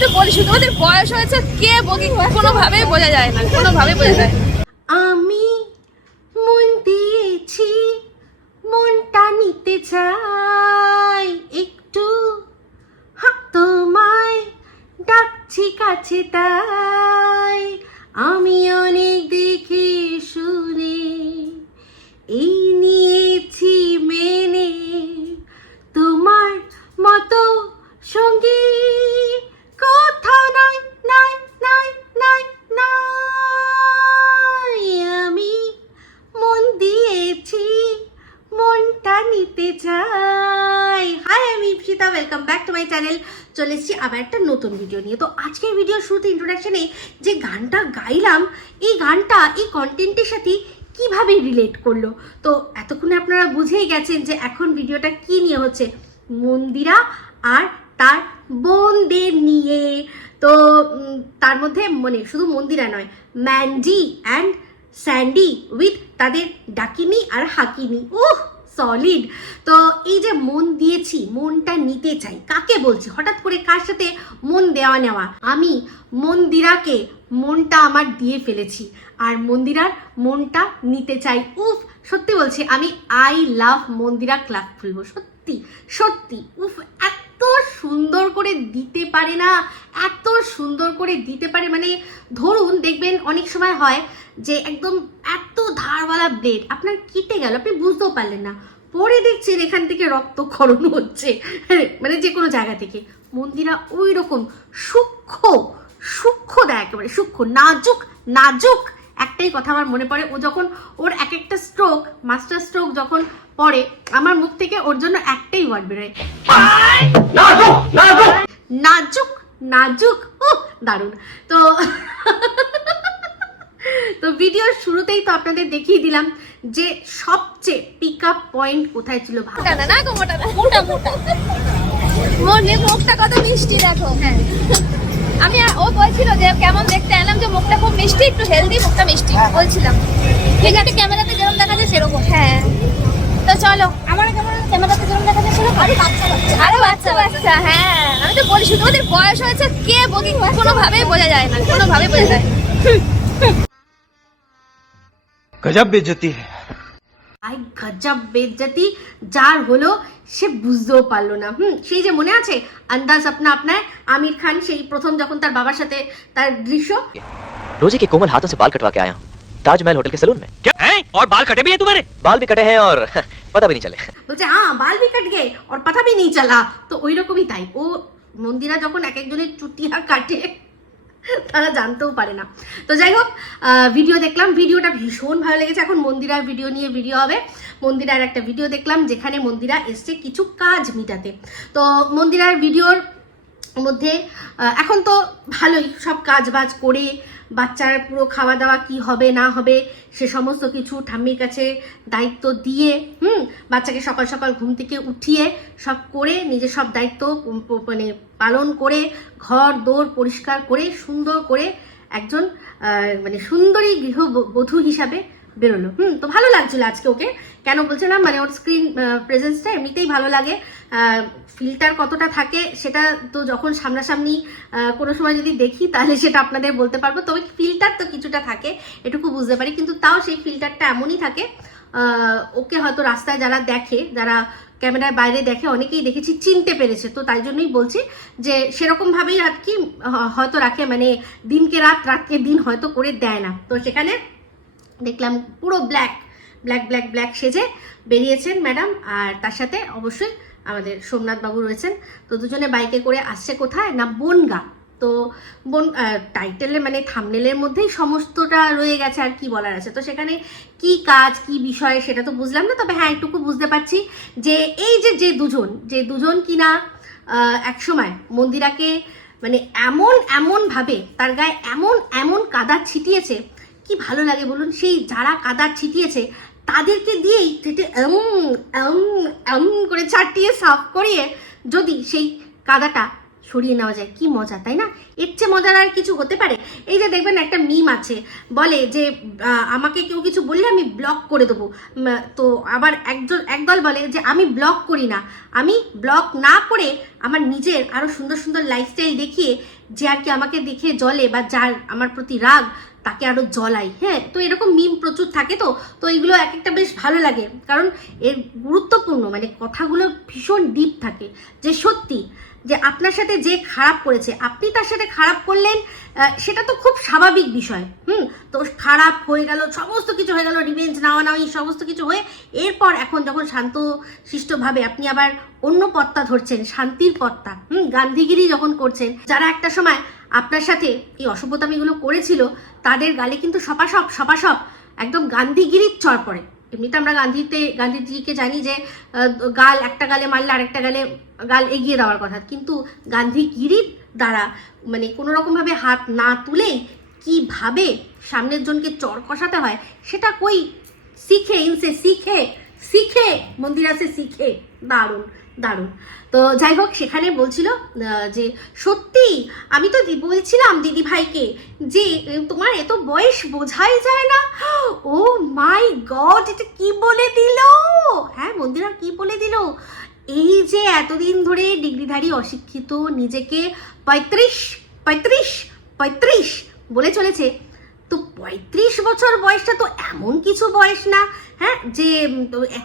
তো বলি শুধু ওদের বয়স হয়েছে, কে বলি কোনোভাবেই বোঝা যায় না, কোনোভাবেই বোঝা যায়। আমি মন দিয়েছি, মনটা নিতে চাই একটু, তোমায় ডাকছি কাছে তাই। আমি অনেক দেখে শুনে এই নিয়েছি মেনে, তোমার মতো সঙ্গী কোথাও নাই নাই নাই নাই নাই। আমি মন দিয়েছি, মনটা নিতে চাই। হাই, আমি Ipsita, welcome back to my channel. চলে এসেছি আবার একটা নতুন ভিডিও নিয়ে। তো আজকের ভিডিওর শুরুতে ইন্ট্রোডাকশনে যে গানটা গাইলাম, এই গানটা এই কন্টেন্টের সাথে কিভাবে রিলেট করলো, তো এতক্ষণে আপনারা বুঝেই গেছেন যে এখন ভিডিওটা কি নিয়ে হচ্ছে, মন্দিরা আর তার বোনদের নিয়ে। তো তার মধ্যে মানে শুধু মন্দিরা নয়, ম্যান্ডি অ্যান্ড স্যান্ডি উইথ তাদের ডাকিনি আর হাকিনি। সলিড। তো এই যে মন দিয়েছি, মনটা নিতে চাই, কাকে বলছি, হঠাৎ করে কার সাথে মন দেওয়া নেওয়া। আমি মন্দিরাকে মনটা আমার দিয়ে ফেলেছি আর মন্দিরার মনটা নিতে চাই। সত্যি বলছি, আমি আই লাভ মন্দিরা ক্লাব খুলবো, সত্যি সত্যি। এত সুন্দর করে দিতে পারে না, এত সুন্দর করে দিতে পারে। মানে ধরুন দেখবেন অনেক সময় হয় যে একদম এত ধারওয়ালা ব্লেড আপনার কেটে গেল, আপনি বুঝতেও পারলেন না, পরে দেখছেন এখান থেকে রক্তক্ষরণ হচ্ছে, মানে যে কোনো জায়গা থেকে। মন্দিরা ওই রকম সূক্ষ্ম সূক্ষ্ম দেয়, একেবারে সূক্ষ্ম, নাজুক নাজুক। একটাই কথা আমার মনে পড়ে, ও যখন ওর এক একটা স্ট্রোক, মাস্টার স্ট্রোক যখন পড়ে, আমার মুখ থেকে ওর জন্য একটাই ওয়ার্ড বেরোয়, নাজুক নাজুক। দারুণ। তো তো ভিডিওর শুরুতেই তো আপনাদের দেখিয়ে দিলাম যে সবচেয়ে পিক আপ পয়েন্ট কোথায় ছিল। মুখটা কত মিষ্টি দেখো। হ্যাঁ, আমি ও বলছিল যে কেমন দেখতে, এলাম যে মুখটা খুব মিষ্টি, একটু হেলদি, মুখটা মিষ্টি বলছিলাম। ঠিক আছে, ক্যামেরাতে যেরকম দেখা যায় সেরকম। হ্যাঁ, তো চলো। আমার ক্যামেরাতে যেরকম দেখা যায় সেরকম, আরে বাচ্চা বাচ্চা। হ্যাঁ, আমি তো বলি শুধু ওদের বয়স হয়েছে, কে বলি কোনোভাবেই বোঝা যায় না, কোনোভাবেই বোঝা যায়। গজব বেইজ্জতি আই গজব বেইজ্জতি যার হলো সে বুঝতেও পারলো না। সেই যে মনে আছে আন্দাজ আপনা আপনায়, আমির খান সেই প্রথম যখন তার বাবার সাথে তার দৃশ্য, रोजी के कोमल हाथों से बाल कटवा के आया हूँ ताजमहल होटल के सैलून में। क्या है? और बाल कटे भी हैं तुम्हारे? बाल भी कटे हैं और पता भी नहीं चले। বলছে বাল भी कट गए और पता भी नहीं चला। তো ওই রকমই তাই, ও মন্দিরা যখন এক একজনের চুটিয়া কাটে তারা জানতেও পারে না। তো যাই হোক, ভিডিও দেখলাম, ভিডিওটা ভীষণ ভালো লেগেছে। এখন মন্দিরার ভিডিও নিয়ে ভিডিও হবে। মন্দিরার একটা ভিডিও দেখলাম যেখানে মন্দিরা এসছে কিছু কাজ মিটাতে। তো মন্দিরার ভিডিওর মধ্যে এখন তো ভালোই সব কাজ বাজ করে, বাচ্চার পুরো খাওয়া দাওয়া কি হবে না হবে সে সমস্ত কিছু ঠাম্মির কাছে দায়িত্ব দিয়ে, বাচ্চাকে সকাল সকাল ঘুম থেকে উঠিয়ে সব করে, নিজের সব দায়িত্ব মানে পালন করে, ঘর দোর পরিষ্কার করে সুন্দর করে একজন মানে সুন্দরী গৃহবধূ হিসাবে বেরোলো। তো ভালো লাগছিল আজকে ওকে। কেন বলছিলাম, মানে ওর স্ক্রিন প্রেজেন্সটা এমনিতেই ভালো লাগে। ফিল্টার কতটা থাকে সেটা তো যখন সামনাসামনি কোনো সময় যদি দেখি তাহলে সেটা আপনাদের বলতে পারবো। তবে ফিল্টার তো কিছুটা থাকে, এটুকু বুঝতে পারি, কিন্তু তাও সেই ফিল্টারটা এমনই থাকে। ওকে হয়তো রাস্তায় যারা দেখে, যারা ক্যামেরার বাইরে দেখে, অনেকেই দেখেছি চিনতে পেরেছে। তো তাই জন্যই বলছি যে সেরকমভাবেই আর কি হয়তো রাখে, মানে দিনকে রাত, রাতকে দিন হয়তো করে দেয় না। তো সেখানে দেখলাম পুরো ব্ল্যাক ব্ল্যাক ব্ল্যাক ব্ল্যাক সেজে বেরিয়েছেন ম্যাডাম, আর তার সাথে অবশ্যই আমাদের সোমনাথ বাবু রয়েছেন। তো দুজনে বাইকে করে আসছে কোথায় না, বনগা। তো টাইটেলে মানে থাম্বনেলের মধ্যেই সমস্তটা রয়ে গেছে, আর কি বলার আছে। তো সেখানে কি কাজ কি বিষয় সেটা তো বুঝলাম না, তবে হ্যাঁ একটুকু বুঝতে পারছি যে এই যে দুজন কিনা একসময় মন্দিরাকে মানে এমন ভাবে তার গায়ে এমন কাদা ছিটিয়েছে, কি ভালো লাগে বলুন। সেই যারা কাদা ছিটিয়েছে তাদেরকে দিয়েই করে চাটিয়ে সাফ করিয়ে যদি সেই কাদাটা সরিয়ে নেওয়া যায়। কি মজা, তাই না? এর চেয়ে মজার আর কিছু হতে পারে? এই যে দেখবেন একটা মিম আছে, বলে যে আমাকে কেউ কিছু বললে আমি ব্লক করে দেবো। তো আবার একদল বলে যে আমি ব্লক করি না, আমি ব্লক না করে আমার নিজের আরও সুন্দর সুন্দর লাইফস্টাইল দেখিয়ে যে আর কি আমাকে দেখে জ্বলে বা যার আমার প্রতি রাগ তাকে আরো জ্বলাই। হ্যাঁ, তো এরকম মিম প্রচুর থাকে। তো এইগুলো এক একটা বেশ ভালো লাগে, কারণ এর গুরুত্বপূর্ণ মানে কথাগুলো ভীষণ ডিপ থাকে। যে সত্যি যে আপনার সাথে যে খারাপ করেছে, আপনি তার সাথে খারাপ করলেন, সেটা তো খুব স্বাভাবিক বিষয়। তো খারাপ হয়ে গেল, সমস্ত কিছু হয়ে গেল, রিভেঞ্জ নেওয়া সমস্ত কিছু হয়ে এরপর এখন যখন শান্ত শিষ্টভাবে আপনি আবার অন্য পথটা ধরছেন, শান্তির পথটা, গান্ধীগিরি যখন করছেন, যারা একটা সময় আপনার সাথে এই অসভ্যতামিগুলো করেছিল তাদের গালে কিন্তু সপাসপ একদম গান্ধীগিরির চর পড়ে। এমনিতে আমরা গান্ধীজিকে জানি যে একটা গালে মারলে আরেকটা গাল এগিয়ে দেওয়ার কথা, কিন্তু গান্ধীগিরির দ্বারা মানে কোনো রকমভাবে হাত না তুলেই কিভাবে সামনের জনকে চর কষাতে হয় সেটা কই শিখে মন্দিরা সে শিখে। দারুণ দারুণ। তো যাই হোক, সেখানে বলছিল যে সত্যি আমি তো বলছিলাম দিদি ভাইকে যে তোমার এত বয়স বোঝাই যায় না। ও মাই গড, এটা কি বলে দিল! হ্যাঁ, মন্দিরা কি বলে দিল? এই যে এতদিন ধরে ডিগ্রিধারী অশিক্ষিত নিজেকে 35 বলে চলেছে, তো 35 বছর বয়সটা তো এমন কিছু বয়স না, হ্যাঁ, যে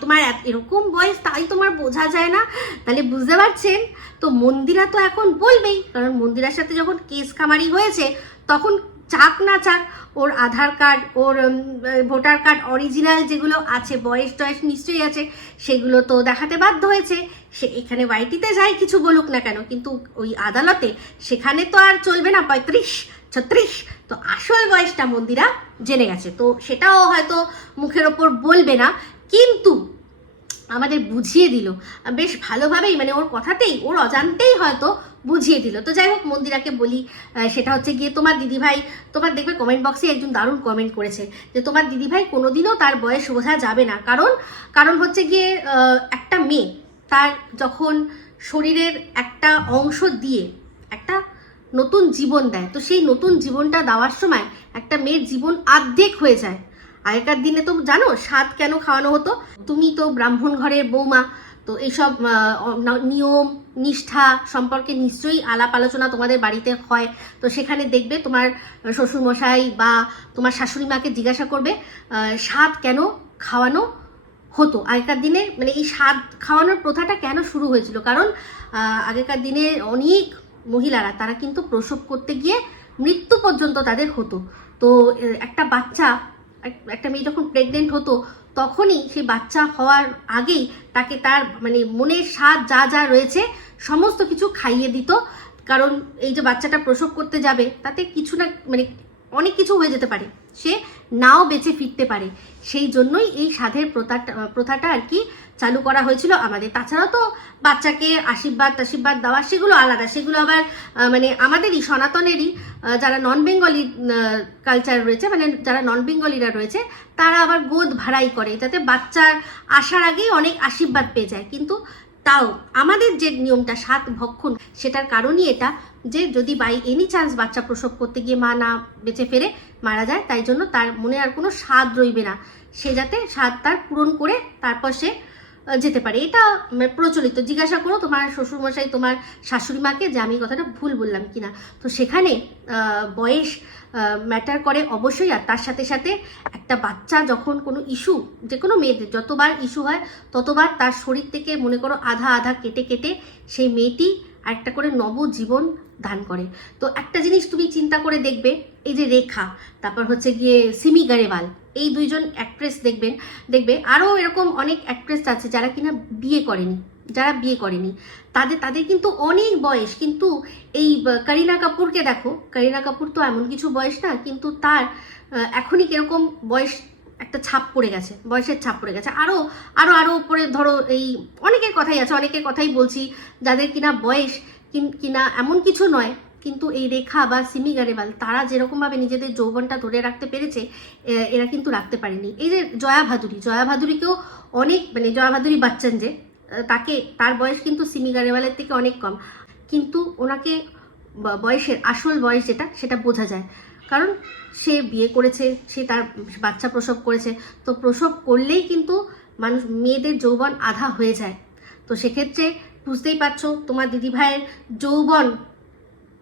তোমার এরকম বয়স তাই তোমার বোঝা যায় না। তাহলে বুঝতে পারছেন তো মন্দিরা তো এখন বলবেই, কারণ মন্দিরার সাথে যখন কেস খামারি হয়েছে তখন চাক না চাক ওর আধার কার্ড, ওর ভোটার কার্ড অরিজিনাল যেগুলো আছে, বয়স টয়স নিশ্চয়ই আছে, সেগুলো তো দেখাতে বাধ্য হয়েছে। সে এখানে ওয়াইটিতে যাই কিছু বলুক না কেন, কিন্তু ওই আদালতে সেখানে তো আর চলবে না 35-36। তো আসল বয়সটা মন্দিরা জেনে গেছে, তো সেটাও হয়তো মুখের ওপর বলবে না, কিন্তু আমাদের বুঝিয়ে দিল বেশ ভালোভাবেই, মানে ওর কথাতেই, ওর অজান্তেই হয়তো বুঝিয়ে দিল। তো যাই হোক, মন্দিরাকে বলি, সেটা হচ্ছে গিয়ে তোমার দিদিভাই, তোমার দেখবে কমেন্ট বক্সে একজন দারুণ কমেন্ট করেছে যে তোমার দিদিভাই কোনোদিনও তার বয়স বোঝা যাবে না, কারণ হচ্ছে গিয়ে একটা মেয়ে তার যখন শরীরের একটা অংশ দিয়ে একটা নতুন জীবন দেয়, তো সেই নতুন জীবনটা দেওয়ার সময় একটা মেয়ের জীবন আর্ধেক হয়ে যায়। আগেকার দিনে তো জানো স্বাদ কেন খাওয়ানো হতো? তুমি তো ব্রাহ্মণ ঘরের বৌমা, তো এইসব নিয়ম নিষ্ঠা সম্পর্কে নিশ্চয়ই আলাপ আলোচনা তোমাদের বাড়িতে হয়। তো সেখানে দেখবে তোমার শ্বশুরমশাই বা তোমার শাশুড়ি মাকে জিজ্ঞাসা করবে স্বাদ কেন খাওয়ানো হতো আগেকার দিনে, মানে এই স্বাদ খাওয়ানোর প্রথাটা কেন শুরু হয়েছিল। কারণ আগেকার দিনে অনেক মহিলারা তারা কিন্তু প্রসব করতে গিয়ে মৃত্যু পর্যন্ত তাদের হতো। তো একটা মেয়ে যখন প্রেগনেন্ট হতো তখনই সেই বাচ্চা হওয়ার আগেই তাকে তার মানে মনের স্বাদ যা যা রয়েছে সমস্ত কিছু খাইয়ে দিত, কারণ এই যে বাচ্চাটা প্রসব করতে যাবে তাতে কিছু না মানে অনেক কিছু হয়ে যেতে পারে, সে নাও বেঁচে ফিরতে পারে। সেই জন্যই এই সাধের প্রথাটা আর কি চালু করা হয়েছিল আমাদের। তাছাড়াও তো বাচ্চাকে আশীর্বাদ দেওয়া সেগুলো আলাদা, সেগুলো আবার মানে আমাদেরই সনাতনেরই যারা নন বেঙ্গলি কালচার রয়েছে, মানে যারা নন বেঙ্গলিরা রয়েছে তারা আবার গোদ ভাড়াই করে যাতে বাচ্চার আসার আগেই অনেক আশীর্বাদ পেয়ে যায়। কিন্তু তাও আমাদের যে নিয়মটা 7 ভক্ষণ, সেটার কারণই এটা যে যদি বাই এনি চান্স বাচ্চা প্রসব করতে গিয়ে মা না বেঁচে ফেরে মারা যায়, তাই জন্য তার মনে আর কোনো স্বাদ রইবে না, সে যাতে স্বাদ তার পূরণ করে তারপর সে যেতে পারে। এটা প্রচলিত। জিজ্ঞাসা করো তোমার শ্বশুরমশাই তোমার শাশুড়ি মাকে যে আমি কথাটা ভুল বললাম কিনা। তো সেখানে বয়স ম্যাটার করে অবশ্যই, আর তার সাথে সাথে একটা বাচ্চা যখন কোনো ইস্যু, যে কোনো মেয়েদের যতবার ইস্যু হয় ততবার তার শরীর থেকে মনে করো আধা কেটে সেই মেয়েটি একটা করে নবজীবন দান করে। তো একটা জিনিস তুমি চিন্তা করে দেখবে, এই যে রেখা, তারপর হচ্ছে গিয়ে সিমি গারেওয়াল, এই দুইজন অ্যাক্ট্রেস দেখবে আরও এরকম অনেক অ্যাক্ট্রেস আছে যারা কিনা বিয়ে করেনি, তাদের কিন্তু অনেক বয়স। কিন্তু এই করিনা কাপুরকে দেখো, করিনা কাপুর তো এমন কিছু বয়স না, কিন্তু তার এখনই কিরকম বয়স একটা ছাপ পড়ে গেছে, বয়সের ছাপ পড়ে গেছে। আরও উপরে ধরো এই অনেকের কথাই বলছি যাদের কিনা বয়স কিনা এমন কিছু নয়, কিন্তু এই রেখা বা সিমি গারেওয়াল তারা যেরকমভাবে নিজেদের যৌবনটা ধরে রাখতে পেরেছে এরা কিন্তু রাখতে পারেনি। এই যে জয়া ভাদুরীকেও অনেক, মানে জয়া ভাদুরী বচ্চন যে তার বয়স কিন্তু সিমি গারেওয়ালের থেকে অনেক কম। কিন্তু ওনাকে বয়সের আসল বয়স যেটা সেটা বোঝা যায়, কারণ সে বিয়ে করেছে, সে তার বাচ্চা প্রসব করেছে। তো প্রসব করলেই কিন্তু মেয়েদের যৌবন আধা হয়ে যায়। তো সেক্ষেত্রে বুঝতেই পারছো তোমার দিদিভাইয়ের যৌবন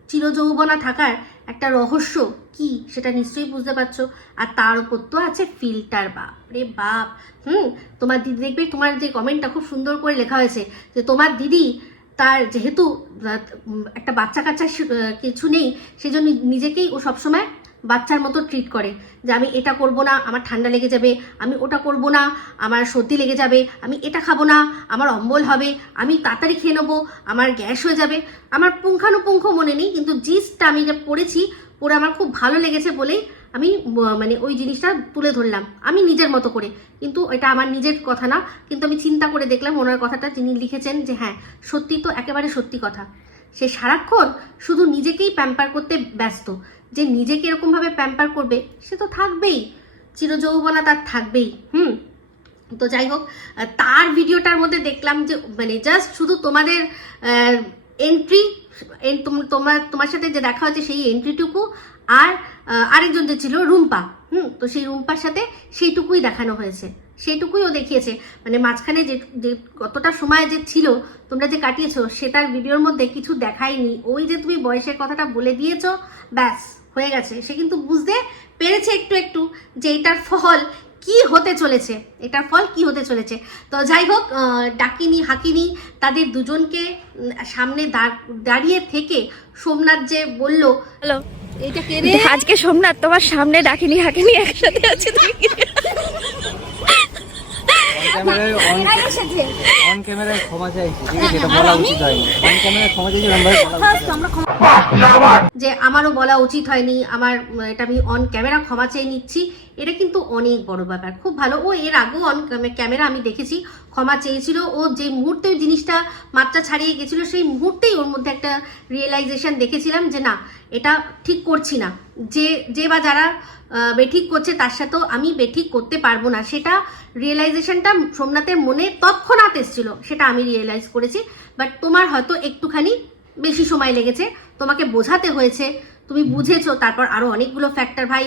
চিরযৌবনা থাকার একটা রহস্য কি সেটা নিশ্চয়ই বুঝতে পারছো। আর তার উপর তো আছে ফিল্টার, বাপ রে বাপ। তোমার দিদি দেখবে, তোমার যে কমেন্টটা খুব সুন্দর করে লেখা হয়েছে যে তোমার দিদি তার যেহেতু একটা বাচ্চা কাচ্চা কিছু নেই, সেজন্য নিজেকেই ও সবসময় বাচ্চার মতো ট্রিট করে, যে আমি এটা করব না, আমার ঠান্ডা লেগে যাবে, আমি ওটা করব না, আমার সর্দি লেগে যাবে, আমি এটা খাবো না, আমার অম্বল হবে, আমি তাড়াতাড়ি খেয়ে নেবো, আমার গ্যাস হয়ে যাবে। আমার পুঙ্খানুপুঙ্খ মনে নেই, কিন্তু জিসটা আমি যা পড়েছি, পড়ে আমার খুব ভালো লেগেছে বলেই আমি মানে ওই জিনিসটা তুলে ধরলাম আমি নিজের মতো করে। কিন্তু এটা আমার নিজের কথা না, কিন্তু আমি চিন্তা করে দেখলাম ওনার কথাটা যিনি লিখেছেন যে হ্যাঁ সত্যি তো, একেবারে সত্যি কথা। সে সারাক্ষণ শুধু নিজেকেই প্যাম্পার করতে ব্যস্ত, যে নিজেকে এরকমভাবে প্যাম্পার করবে সে তো থাকবেই, চিরযৌবনা তার থাকবেই। তো যাই হোক, তার ভিডিওটার মধ্যে দেখলাম যে মানে জাস্ট শুধু তোমাদের এন্ট্রি, তোমার সাথে যে দেখা হচ্ছে সেই এন্ট্রিটুকু, আর আরেকজন যে ছিল রুম্পা, তো সেই রুম্পার সাথে সেইটুকুই দেখানো হয়েছে, সেইটুকুই ও দেখিয়েছে। মানে মাঝখানে যে কতটা সময় যে ছিল তোমরা যে কাটিয়েছো সেটার ভিডিওর মধ্যে কিছু দেখায়নি। ওই যে তুমি বয়সের কথাটা বলে দিয়েছো, ব্যাস হয়ে গেছে। সে কিন্তু বুঝতে পেরেছে একটু একটু যে এটার ফল কি হতে চলেছে, এটার ফল কি হতে চলেছে। তো যাই হোক, ডাকিনি হাকিনি তাদের দুজনকে সামনে দাঁড়িয়ে থেকে সোমনাথ যে বলল, হ্যালো এইটা কে রে? আজকে সোমনাথ তোমার সামনে ডাকিনি হাকিনি একসাথে আছে, তুমি অন ক্যামেরায় ক্ষমা চাইছি, ঠিক আছে? এটা বলা উচিত হয়নি। অন ক্যামেরায় ক্ষমা চাইছি, যে আমারও বলা উচিত হয়নি, এটা আমি অন ক্যামেরা ক্ষমা চেয়ে নিচ্ছি। এটা কিন্তু অনেক বড় ব্যাপার, খুব ভালো। ও এর আগেও অন ক্যামেরা আমি দেখেছি ক্ষমা চেয়েছিল। ও যে মুহূর্তে জিনিসটা মাত্রা ছাড়িয়ে গেছিল সেই মুহূর্তেই ওর মধ্যে একটা রিয়েলাইজেশন দেখেছিলাম যে না এটা ঠিক করছি না, যে বা যারা বেঠিক করছে তার সাথেও আমি বেঠিক করতে পারবো না, সেটা রিয়েলাইজেশনটা সোমনাথের মনে তৎক্ষণাৎ এসেছিল, সেটা আমি রিয়েলাইজ করেছি। বাট তোমার হয়তো একটুখানি বেশি সময় লেগেছে, তোমাকে বোঝাতে হয়েছে, তুমি বুঝেছো। তারপর আরো অনেকগুলো ফ্যাক্টর, ভাই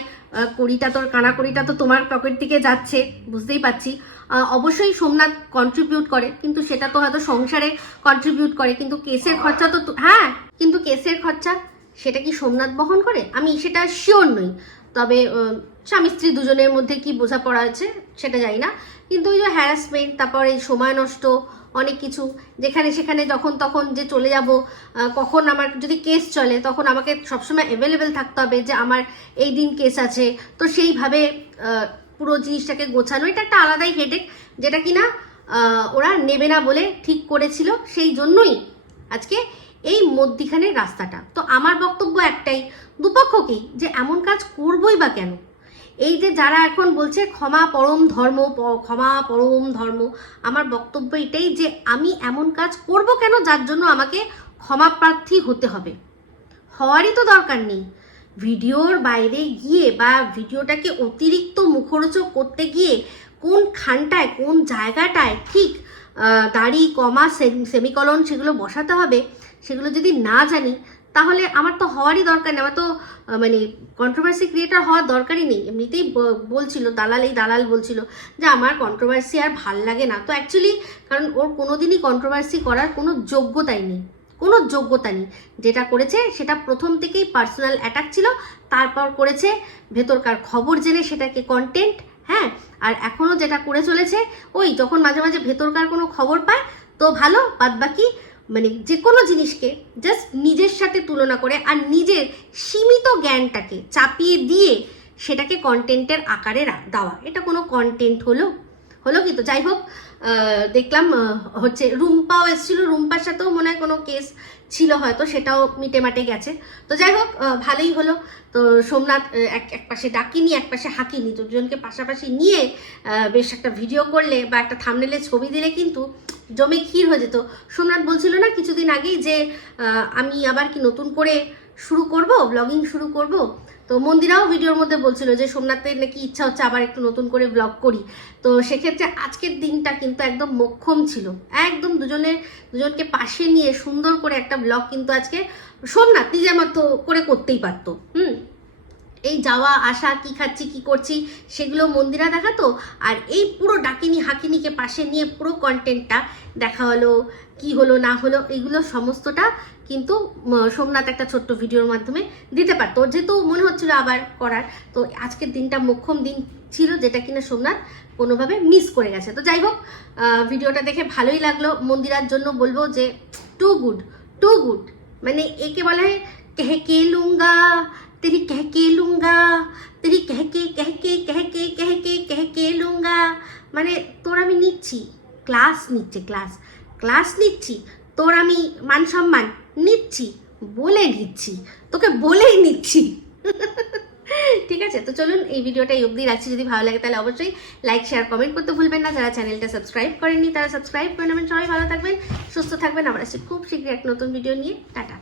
কানাকড়িটা তো তোমার পকেট থেকে যাচ্ছে, বুঝতেই পারছি। অবশ্যই সোমনাথ কন্ট্রিবিউট করে, কিন্তু সেটা তো হয়তো সংসারে কন্ট্রিবিউট করে, কিন্তু কেসের খরচা তো হ্যাঁ, কিন্তু কেসের খরচা সেটা কি সোমনাথ বহন করে আমি সেটা শিওর নই। তবে স্বামী স্ত্রী দুজনের মধ্যে কি বোঝাপড়া আছে সেটা জানি না, কিন্তু ওই যে হ্যারাসমেন্ট, তারপর এই সময় নষ্ট, অনেক কিছু, যেখানে সেখানে যখন তখন যে চলে যাব, কখন আমার যদি কেস চলে তখন আমাকে সবসময় অ্যাভেলেবেল থাকতে হবে যে আমার এই দিন কেস আছে, তো সেইভাবে পুরো জিনিসটাকে গোছানো, এটা একটা আলাদাই হেডেক, যেটা কিনা ওরা নেবে না বলে ঠিক করেছিল, সেই জন্যই আজকে এই মধ্যিখানের রাস্তাটা। তো আমার বক্তব্য একটাই, দুপক্ষকেই, যে এমন কাজ করবই বা কেন। এই যে যারা এখন বলছে ক্ষমা পরম ধর্ম, ক্ষমা পরম ধর্ম, আমার বক্তব্য এটাই যে আমি এমন কাজ করব কেন যার জন্য আমাকে ক্ষমা প্রার্থী হতে হবে, হওয়ারই তো দরকার নেই। ভিডিওর বাইরে গিয়ে বা ভিডিওটাকে অতিরিক্ত মুখরোচক করতে গিয়ে কোন খানটায় কোন জায়গাটায় ঠিক দাড়ি কমা সেমিকলন সেগুলো বসাতে হবে, সেগুলো যদি না জানি তাহলে আমার তো হওয়ারই দরকার নেই, আমার তো মানে কন্ট্রোভার্সি ক্রিয়েটার হওয়ার দরকারই নেই। এমনিতেই বলছিল দালাল বলছিল যে আমার কন্ট্রোভার্সি আর ভাল লাগে না, তো অ্যাকচুয়ালি কারণ ওর কোনোদিনই কন্ট্রোভার্সি করার কোনো যোগ্যতাই নেই, কোনো যোগ্যতা নেই। যেটা করেছে সেটা প্রথম থেকেই পার্সোনাল অ্যাটাক ছিল, তারপর করেছে ভেতরকার খবর জেনে সেটাকে কন্টেন্ট, হ্যাঁ। আর এখনও যেটা করে চলেছে ওই যখন মাঝে মাঝে ভেতরকার কোনো খবর পায় তো ভালো, বাদবাকি মানে যে কোনো জিনিসকে জাস্ট নিজের সাথে তুলনা করে আর নিজের সীমিত জ্ঞানটাকে চাপিয়ে দিয়ে সেটাকে কন্টেন্টের আকারে দেওয়া, এটা কোনো কন্টেন্ট হলো কি? তো যাই হোক, দেখলাম হচ্ছে রুম্পাও এসেছিল, রুম্পার সাথেও মনে হয় কোনো কেস ছিল হয়তো, সেটাও মিটে মাটে গেছে। তো যাই হোক, ভালোই হলো। তো সোমনাথ এক পাশে ডাকিনি এক পাশে হাকিনি, দুজনকে পাশাপাশি নিয়ে বেশ একটা ভিডিও করলে বা একটা থাম্বনেলে ছবি দিলে কিন্তু জমে ক্ষীর হয়ে যেত। সোমনাথ বলছিল না কিছুদিন আগেই যে আমি আবার কি নতুন করে শুরু করব, ব্লগিং শুরু করব, তো মন্দিরাও ভিডিওর মধ্যে বলছিল যে সোমনাথের নাকি ইচ্ছা হচ্ছে আবার একটু নতুন করে ব্লগ করি। তো সেক্ষেত্রে আজকের দিনটা কিন্তু একদম মোক্ষম ছিল, একদম দুজনকে পাশে নিয়ে সুন্দর করে একটা ব্লগ কিন্তু আজকে সোমনাথ নিজের মতো করে করতেই পারতো। এই যাওয়া আসা, কি খাচ্ছি কি করছি সেগুলো মন্দিরা দেখাতো, আর এই পুরো ডাকিনি হাকিনিকে পাশে নিয়ে পুরো কন্টেন্টটা দেখা হলো, কি হলো না হলো এগুলো সমস্তটা কিন্তু সোমনাথ একটা ছোট্ট ভিডিওর মাধ্যমে দিতে পারতো। ওর যেহেতু মনে হচ্ছিল আবার করার, তো আজকের দিনটা মোক্ষম দিন ছিল যেটা কিনা সোমনাথ কোনোভাবে মিস করে গেছে। তো যাই হোক, ভিডিওটা দেখে ভালোই লাগলো। মন্দিরার জন্য বলবো যে টু গুড, মানে একে বলা হয় কে লুঙ্গা तेरी कह के लूंगा, तेरी कह के लूंगा, মানে তোর আমি নিচ্ছি ক্লাস নিচ্ছি, তোর আমি মান সম্মান নিচ্ছি, বলে নিচ্ছি, তোকে বলেই নিচ্ছি। ঠিক আছে, তো চলুন এই ভিডিওটা এই অবধি রাখছি। যদি ভালো লাগে তাহলে অবশ্যই লাইক শেয়ার কমেন্ট করতে ভুলবেন না। যারা চ্যানেলটা সাবস্ক্রাইব করেননি তারা সাবস্ক্রাইব করে নেবেন। সবাই ভালো থাকবেন, সুস্থ থাকবেন। আবার আসছি খুব শীঘ্রই এক নতুন ভিডিও নিয়ে। টাটা।